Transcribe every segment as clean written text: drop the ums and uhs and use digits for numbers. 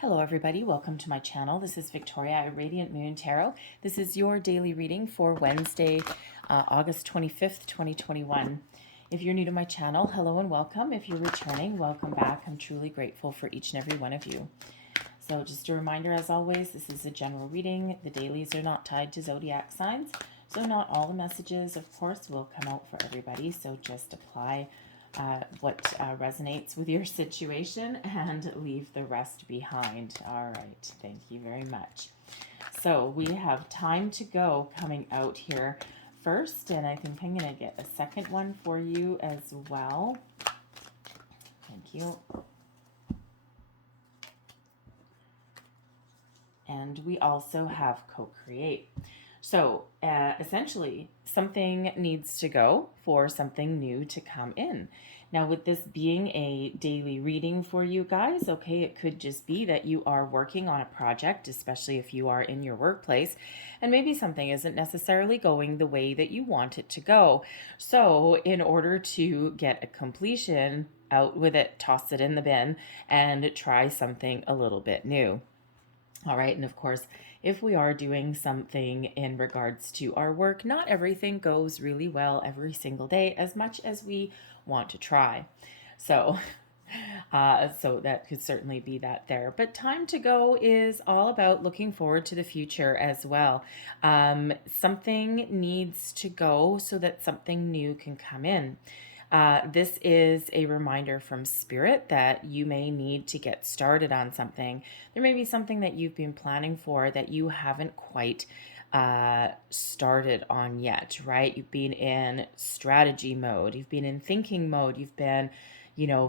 Hello everybody, welcome to my channel. This is Victoria, Radiant Moon Tarot. This is your daily reading for Wednesday, August 25th, 2021. If you're new to my channel, hello and welcome. If you're returning, welcome back. I'm truly grateful for each and every one of you. So just a reminder, as always, this is a general reading. The dailies are not tied to zodiac signs, so not all the messages, of course, will come out for everybody. So just apply what resonates with your situation and leave the rest behind. All right, thank you very much. So we have time to go coming out here first, and I think I'm going to get a second one for you as well. Thank you. And we also have co-create. So essentially, something needs to go for something new to come in. Now, with this being a daily reading for you guys, okay, it could just be that you are working on a project, especially if you are in your workplace, and maybe something isn't necessarily going the way that you want it to go. So in order to get a completion, out with it, toss it in the bin, and try something a little bit new. All right, and of course, if we are doing something in regards to our work, not everything goes really well every single day as much as we want to try. So, so that could certainly be that there. But time to go is all about looking forward to the future as well. Something needs to go so that something new can come in. This is a reminder from Spirit that you may need to get started on something. There may be something that you've been planning for that you haven't quite started on yet, right? You've been in strategy mode, you've been in thinking mode, you've been,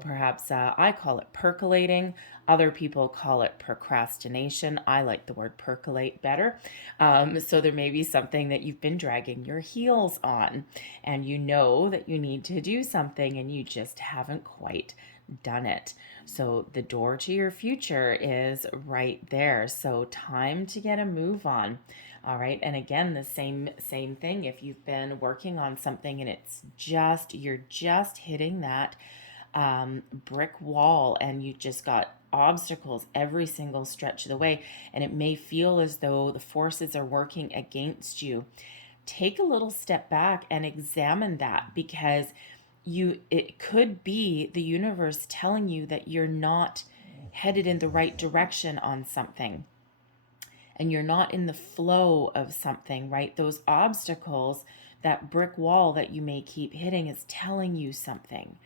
perhaps I call it percolating. Other people call it procrastination. I like the word percolate better. So there may be something that you've been dragging your heels on, and you know that you need to do something and you just haven't quite done it. So the door to your future is right there. So time to get a move on. All right. And again, the same thing. If you've been working on something and you're just hitting that brick wall and you just got obstacles every single stretch of the way, and it may feel as though the forces are working against you, take a little step back and examine that, because it could be the universe telling you that you're not headed in the right direction on something, and you're not in the flow of something, right? Those obstacles, that brick wall that you may keep hitting, is telling you something.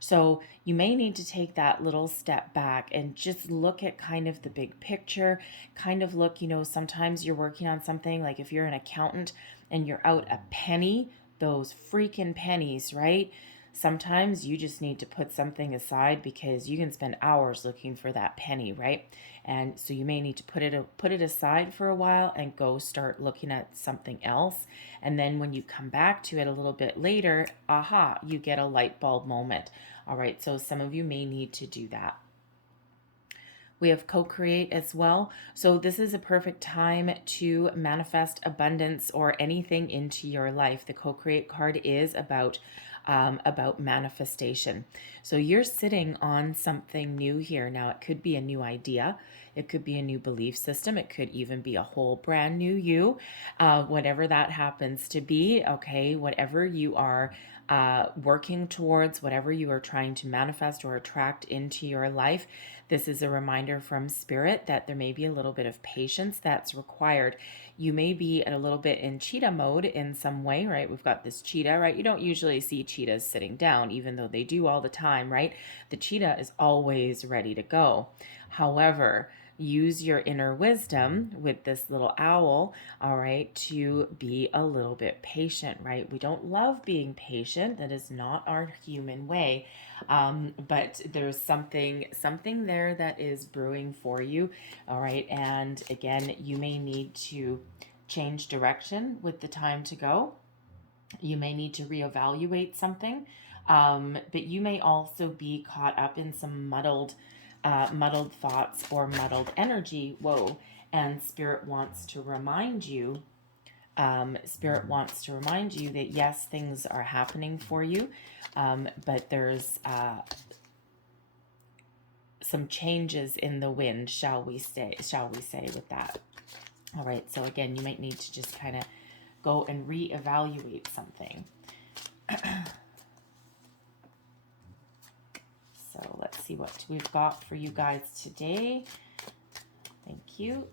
So you may need to take that little step back and just look at kind of the big picture, kind of look, sometimes you're working on something, like if you're an accountant and you're out a penny, those freaking pennies, right? Sometimes you just need to put something aside because you can spend hours looking for that penny, right? And so you may need to put it aside for a while and go start looking at something else. And then when you come back to it a little bit later, aha, you get a light bulb moment. All right, so some of you may need to do that. We have co-create as well. So this is a perfect time to manifest abundance or anything into your life. The co-create card is about manifestation. So you're sitting on something new here. Now, it could be a new idea. It could be a new belief system. It could even be a whole brand new you, whatever that happens to be. Okay, whatever you are working towards, whatever you are trying to manifest or attract into your life, this is a reminder from Spirit that there may be a little bit of patience that's required. You may be a little bit in cheetah mode in some way, right? We've got this cheetah, right? You don't usually see cheetahs sitting down, even though they do all the time, right? The cheetah is always ready to go. However, use your inner wisdom with this little owl, all right, to be a little bit patient, right? We don't love being patient. That is not our human way. But there's something there that is brewing for you, all right? And again, you may need to change direction with the time to go. You may need to reevaluate something, but you may also be caught up in some muddled thoughts or muddled energy. Whoa. And Spirit wants to remind you that yes, things are happening for you, but there's some changes in the wind, shall we say with that. All right, so again, you might need to just kind of go and reevaluate something. So let's see what we've got for you guys today. Thank you.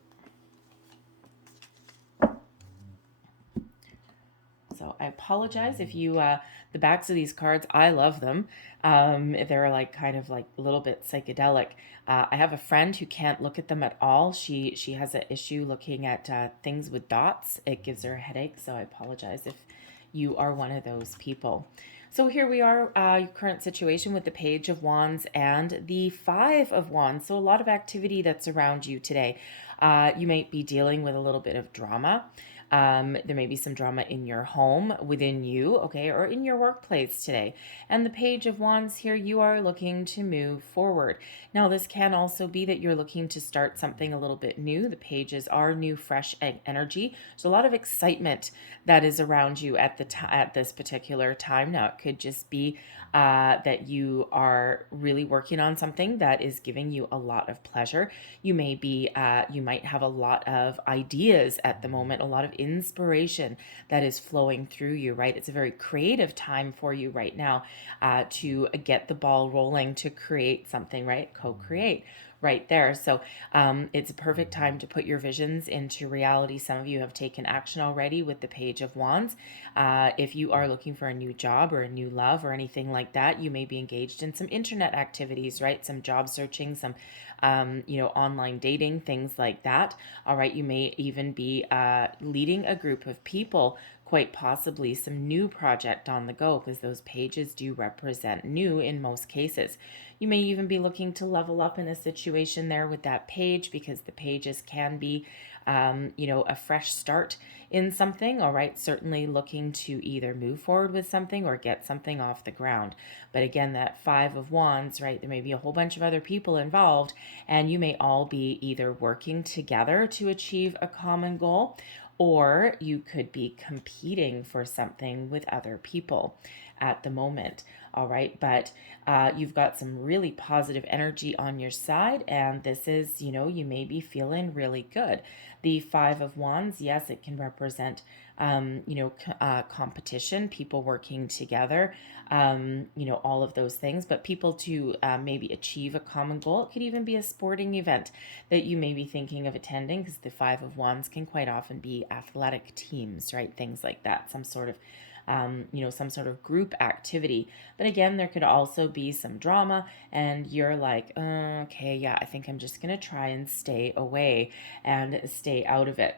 So I apologize if you, the backs of these cards, I love them. They're like kind of like a little bit psychedelic. I have a friend who can't look at them at all. She has an issue looking at things with dots. It gives her a headache. So I apologize if you are one of those people. So here we are, your current situation with the Page of Wands and the Five of Wands. So a lot of activity that's around you today. You might be dealing with a little bit of drama. There may be some drama in your home, within you, okay, or in your workplace today. And the Page of Wands here, you are looking to move forward. Now, this can also be that you're looking to start something a little bit new. The pages are new, fresh energy. So a lot of excitement that is around you at this particular time. Now, it could just be that you are really working on something that is giving you a lot of pleasure. You might have a lot of ideas at the moment, a lot of inspiration that is flowing through you, right? It's a very creative time for you right now to get the ball rolling, to create something, right? Co-create right there. So it's a perfect time to put your visions into reality. Some of you have taken action already with the Page of Wands. If you are looking for a new job or a new love or anything like that, you may be engaged in some internet activities, right? Some job searching, some online dating, things like that. All right, you may even be leading a group of people, quite possibly some new project on the go, because those pages do represent new in most cases. You may even be looking to level up in a situation there with that page, because the pages can be, a fresh start in something. All right, certainly looking to either move forward with something or get something off the ground. But again, that Five of Wands, right, there may be a whole bunch of other people involved, and you may all be either working together to achieve a common goal, or you could be competing for something with other people at the moment. All right, but you've got some really positive energy on your side, and this is, you may be feeling really good. The Five of Wands, yes, it can represent, competition, people working together, all of those things, but people to maybe achieve a common goal. It could even be a sporting event that you may be thinking of attending, because the Five of Wands can quite often be athletic teams, right? Things like that, some sort of group activity. But again, there could also be some drama, and you're like, okay, yeah, I think I'm just going to try and stay away and stay out of it.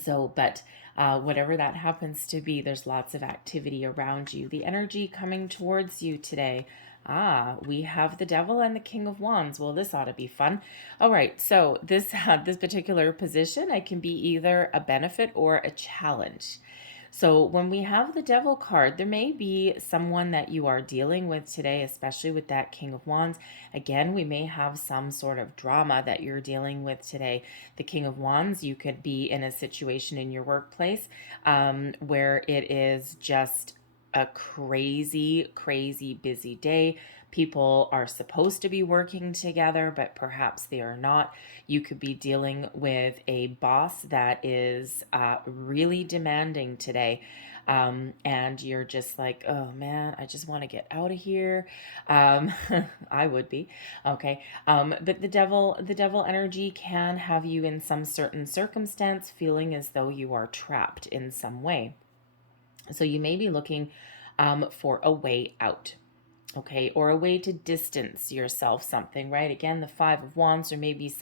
So, but whatever that happens to be, there's lots of activity around you. The energy coming towards you today. We have the Devil and the King of Wands. Well, this ought to be fun. All right, so this particular position, it can be either a benefit or a challenge. So when we have the Devil card, there may be someone that you are dealing with today, especially with that King of Wands. Again, we may have some sort of drama that you're dealing with today. The King of Wands, you could be in a situation in your workplace where it is just a crazy, crazy busy day. People are supposed to be working together, but perhaps they are not. You could be dealing with a boss that is really demanding today. And you're just like, oh man, I just want to get out of here. I would be. Okay. But the devil energy can have you in some certain circumstance feeling as though you are trapped in some way. So you may be looking for a way out, okay, or a way to distance yourself something, right? Again, the Five of Wands, there may be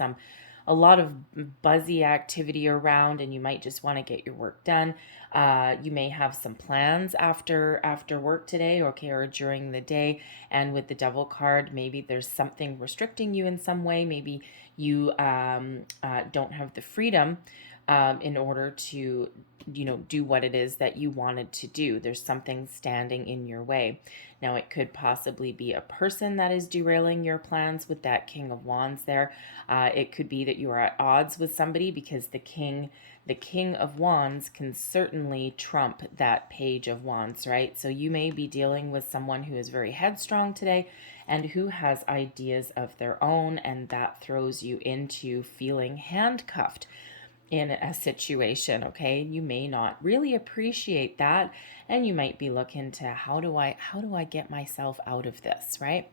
a lot of buzzy activity around, and you might just want to get your work done. You may have some plans after work today, okay, or during the day. And with the Devil card, maybe there's something restricting you in some way. Maybe you don't have the freedom in order to do what it is that you wanted to do. There's something standing in your way. Now, it could possibly be a person that is derailing your plans with that King of Wands there. It could be that you are at odds with somebody, because the King of Wands can certainly trump that Page of Wands, right? So you may be dealing with someone who is very headstrong today, and who has ideas of their own, and that throws you into feeling handcuffed in a situation. Okay, you may not really appreciate that, and you might be looking to how do I get myself out of this, right?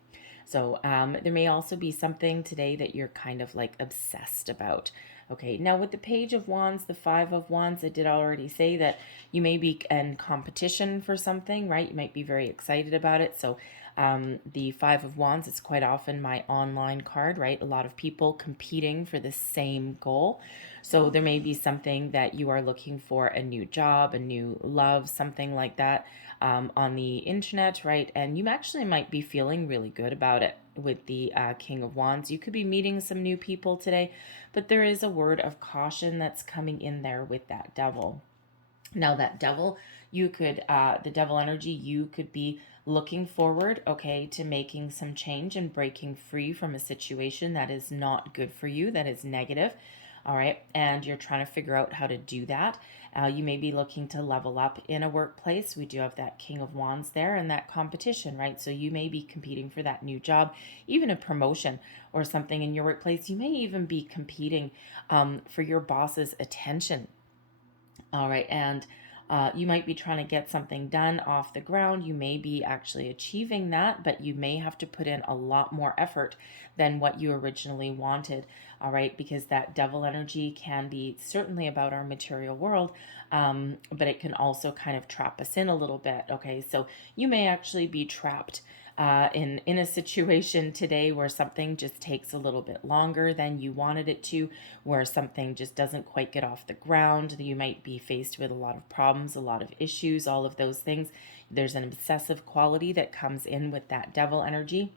So there may also be something today that you're kind of like obsessed about. Okay, now with the Page of Wands, the Five of Wands, I did already say that you may be in competition for something, right? You might be very excited about it. So the Five of Wands is quite often my online card, right? A lot of people competing for the same goal. So there may be something that you are looking for, a new job, a new love, something like that, on the internet, right? And you actually might be feeling really good about it with the King of Wands. You could be meeting some new people today, but there is a word of caution that's coming in there with that Devil. Now, that Devil, the Devil energy, you could be looking forward, okay, to making some change and breaking free from a situation that is not good for you, that is negative. All right, and you're trying to figure out how to do that. You may be looking to level up in a workplace. We do have that King of Wands there and that competition, right? So you may be competing for that new job, even a promotion or something in your workplace. You may even be competing for your boss's attention. All right, and you might be trying to get something done off the ground. You may be actually achieving that, but you may have to put in a lot more effort than what you originally wanted. All right, because that Devil energy can be certainly about our material world, but it can also kind of trap us in a little bit. Okay, so you may actually be trapped in a situation today where something just takes a little bit longer than you wanted it to, where something just doesn't quite get off the ground. You might be faced with a lot of problems, a lot of issues, all of those things. There's an obsessive quality that comes in with that Devil energy.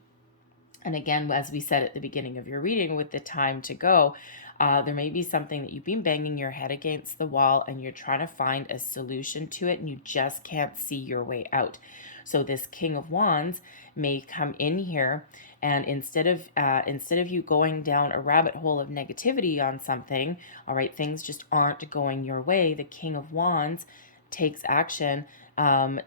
And again, as we said at the beginning of your reading, with the time to go, there may be something that you've been banging your head against the wall and you're trying to find a solution to it and you just can't see your way out. So this King of Wands may come in here, and instead of you going down a rabbit hole of negativity on something, all right, things just aren't going your way. The King of Wands takes action,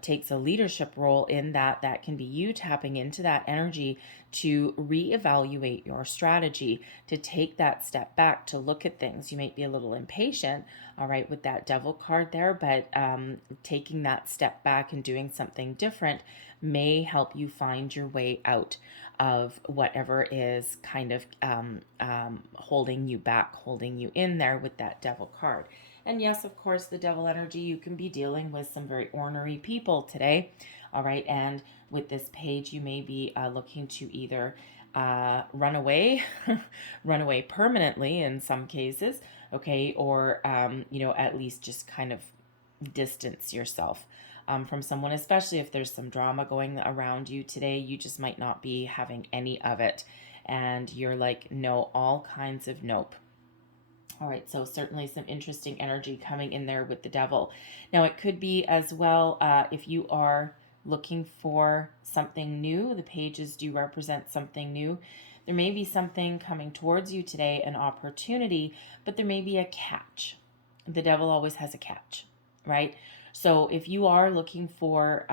takes a leadership role in that. That can be you tapping into that energy to reevaluate your strategy, to take that step back, to look at things. You might be a little impatient, all right, with that Devil card there, but taking that step back and doing something different may help you find your way out of whatever is kind of holding you back, holding you in there with that Devil card. And yes, of course, the Devil energy, you can be dealing with some very ornery people today. All right. And with this page, you may be looking to either run away, run away permanently in some cases. Okay. Or, at least just kind of distance yourself from someone, especially if there's some drama going around you today. You just might not be having any of it. And you're like, no, all kinds of nope. All right, so certainly some interesting energy coming in there with the Devil. Now, it could be as well if you are looking for something new. The pages do represent something new. There may be something coming towards you today, an opportunity, but there may be a catch. The Devil always has a catch, right? So if you are looking for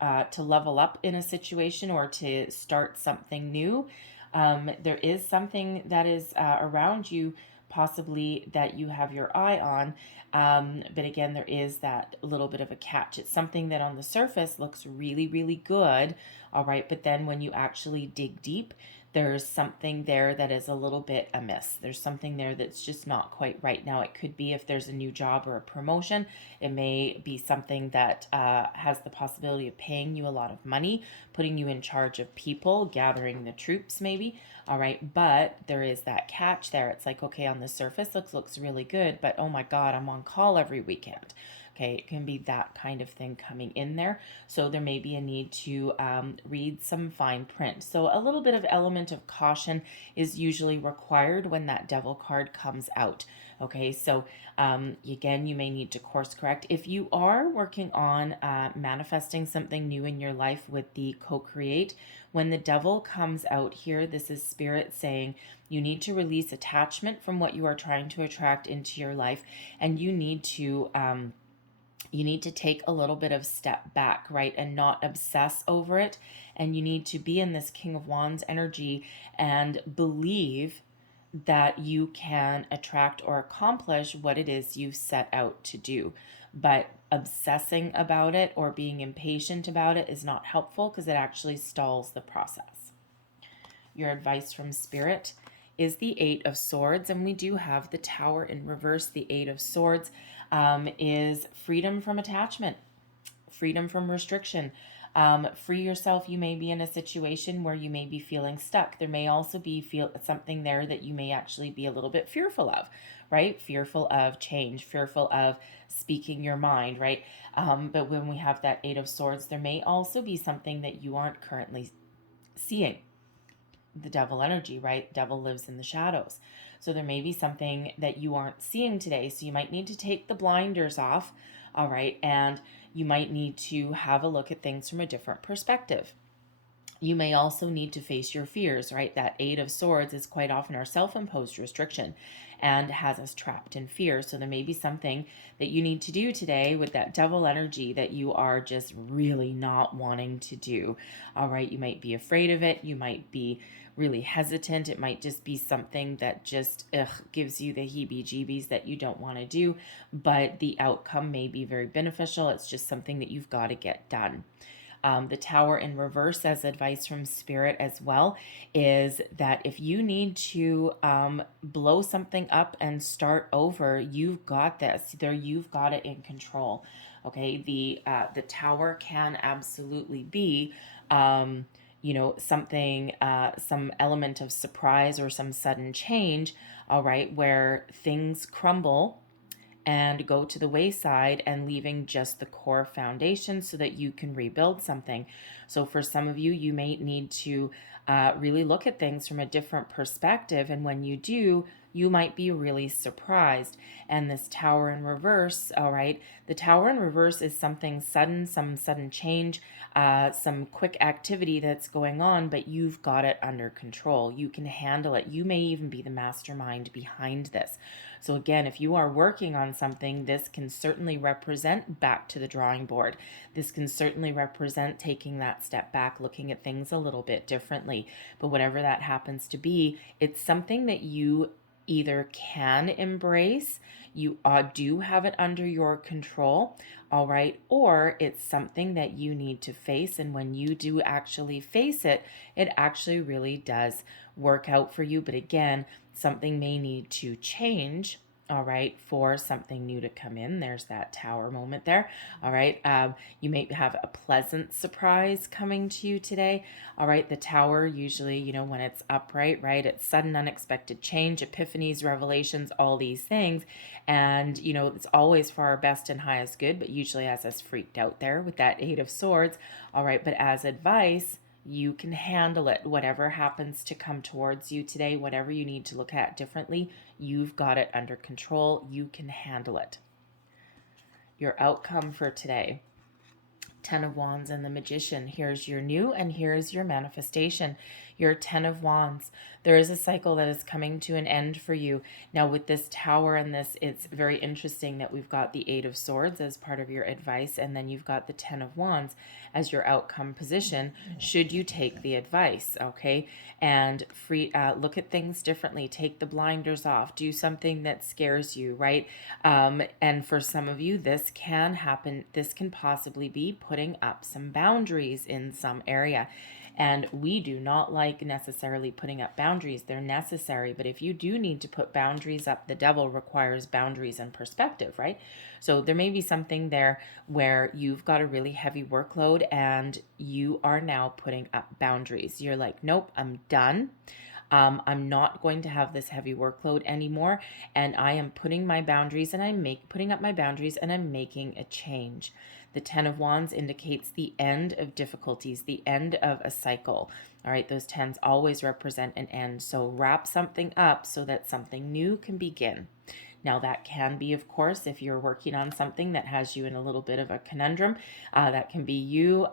to level up in a situation or to start something new, there is something that is around you possibly that you have your eye on. But again, there is that little bit of a catch. It's something that on the surface looks really, really good. All right. But then when you actually dig deep, there's something there that is a little bit amiss. There's something there that's just not quite right. Now, it could be if there's a new job or a promotion, it may be something that has the possibility of paying you a lot of money, putting you in charge of people, gathering the troops maybe. All right. But there is that catch there. It's like, okay, on the surface, looks really good, but oh my God, I'm on call every weekend. Okay, it can be that kind of thing coming in there. So there may be a need to read some fine print. So a little bit of element of caution is usually required when that Devil card comes out. Okay, so again, you may need to course correct. If you are working on manifesting something new in your life with the co-create, when the Devil comes out here, this is Spirit saying you need to release attachment from what you are trying to attract into your life, and you need to You need to take a little bit of step back, right? And not obsess over it. And you need to be in this King of Wands energy and believe that you can attract or accomplish what it is you've set out to do. But obsessing about it or being impatient about it is not helpful because it actually stalls the process. Your advice from Spirit is the Eight of Swords, and we do have the Tower in reverse. The Eight of Swords is freedom from attachment, freedom from restriction. Free yourself. You may be in a situation where you may be feeling stuck. There may also be something there that you may actually be a little bit fearful of, right? Fearful of change, fearful of speaking your mind, right? But when we have that Eight of Swords, there may also be something that you aren't currently seeing. The devil energy, right? Devil lives in the shadows. So there may be something that you aren't seeing today. So you might need to take the blinders off, all right? And you might need to have a look at things from a different perspective. You may also need to face your fears, right? That Eight of Swords is quite often our self-imposed restriction and has us trapped in fear. So there may be something that you need to do today with that devil energy that you are just really not wanting to do. All right, you might be afraid of it. You might be really hesitant. It might just be something that just gives you the heebie-jeebies that you don't want to do, but the outcome may be very beneficial. It's just something that you've got to get done. The Tower in reverse, as advice from Spirit as well, is that if you need to blow something up and start over, you've got this. You've got it in control. Okay, the Tower can absolutely be something, some element of surprise or some sudden change, all right, where things crumble and go to the wayside and leaving just the core foundation so that you can rebuild something. So for some of you, you may need to really look at things from a different perspective. And when you do, you might be really surprised. And this Tower in reverse, all right, the Tower in reverse is something sudden, some sudden change, some quick activity that's going on, but you've got it under control. You can handle it. You may even be the mastermind behind this. So again, if you are working on something, this can certainly represent back to the drawing board. This can certainly represent taking that step back, looking at things a little bit differently. But whatever that happens to be, it's something that you either can embrace, you do have it under your control, all right, or it's something that you need to face. And when you do actually face it, it actually really does work out for you. But again, something may need to change, all right, for something new to come in. There's that Tower moment there, all right. You may have a pleasant surprise coming to you today, all right. The Tower, usually, when it's upright, right, it's sudden unexpected change, epiphanies, revelations, all these things. And, it's always for our best and highest good, but usually has us freaked out there with that Eight of Swords, all right. But as advice, you can handle it. Whatever happens to come towards you today, whatever you need to look at differently, you've got it under control. You can handle it. Your outcome for today: Ten of Wands and the Magician. Here's your new and here's your manifestation. Your Ten of Wands. There is a cycle that is coming to an end for you. Now with this Tower and this, it's very interesting that we've got the Eight of Swords as part of your advice, and then you've got the Ten of Wands as your outcome position should you take the advice, okay? And look at things differently. Take the blinders off. Do something that scares you, right? And for some of you, this can happen. This can possibly be putting up some boundaries in some area. And we do not like necessarily putting up boundaries. They're necessary. But if you do need to put boundaries up, the devil requires boundaries and perspective, right? So there may be something there where you've got a really heavy workload and you are now putting up boundaries. You're like, nope, I'm done. I'm not going to have this heavy workload anymore. And I am putting my boundaries and putting up my boundaries and I'm making a change. The Ten of Wands indicates the end of difficulties, the end of a cycle. All right, those tens always represent an end. So wrap something up so that something new can begin. Now that can be, of course, if you're working on something that has you in a little bit of a conundrum, that can be you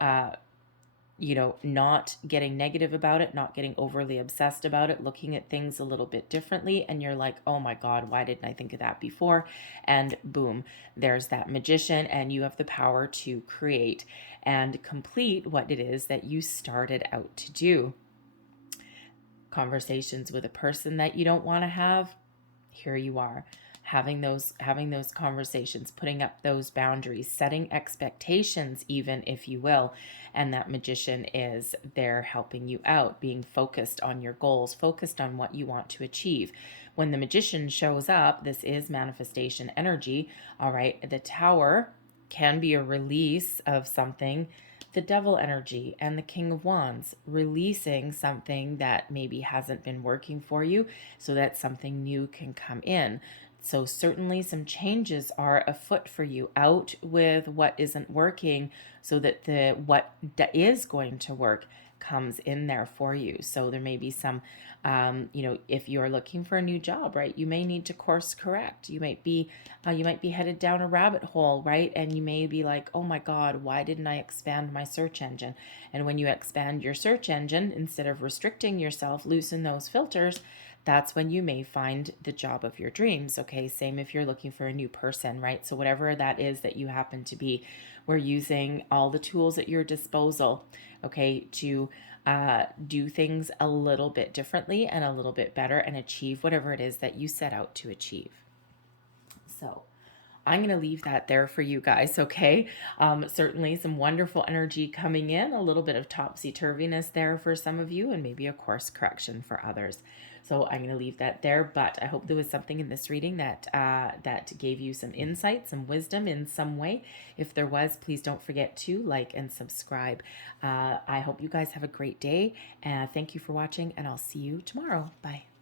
not getting negative about it, not getting overly obsessed about it, looking at things a little bit differently. And you're like, oh my God, why didn't I think of that before? And boom, there's that magician, and you have the power to create and complete what it is that you started out to do. Conversations with a person that you don't want to have, here you are, having those conversations, putting up those boundaries, setting expectations, even, if you will. And that magician is there helping you out, being focused on your goals, focused on what you want to achieve. When the magician shows up, this is manifestation energy. All right, the Tower can be a release of something. The Devil energy and the King of Wands, releasing something that maybe hasn't been working for you so that something new can come in. So certainly some changes are afoot for you. Out with what isn't working so that what is going to work comes in there for you. So there may be some, if you're looking for a new job, right, you may need to course correct. You might be headed down a rabbit hole, right? And you may be like, oh my God, why didn't I expand my search engine? And when you expand your search engine, instead of restricting yourself, loosen those filters, that's when you may find the job of your dreams. Okay, same if you're looking for a new person, right? So whatever that is that you happen to be, we're using all the tools at your disposal, okay, to do things a little bit differently and a little bit better and achieve whatever it is that you set out to achieve. So I'm going to leave that there for you guys, okay? Certainly some wonderful energy coming in, a little bit of topsy-turviness there for some of you, and maybe a course correction for others. So I'm going to leave that there, but I hope there was something in this reading that gave you some insight, some wisdom in some way. If there was, please don't forget to like and subscribe. I hope you guys have a great day, and thank you for watching, and I'll see you tomorrow. Bye.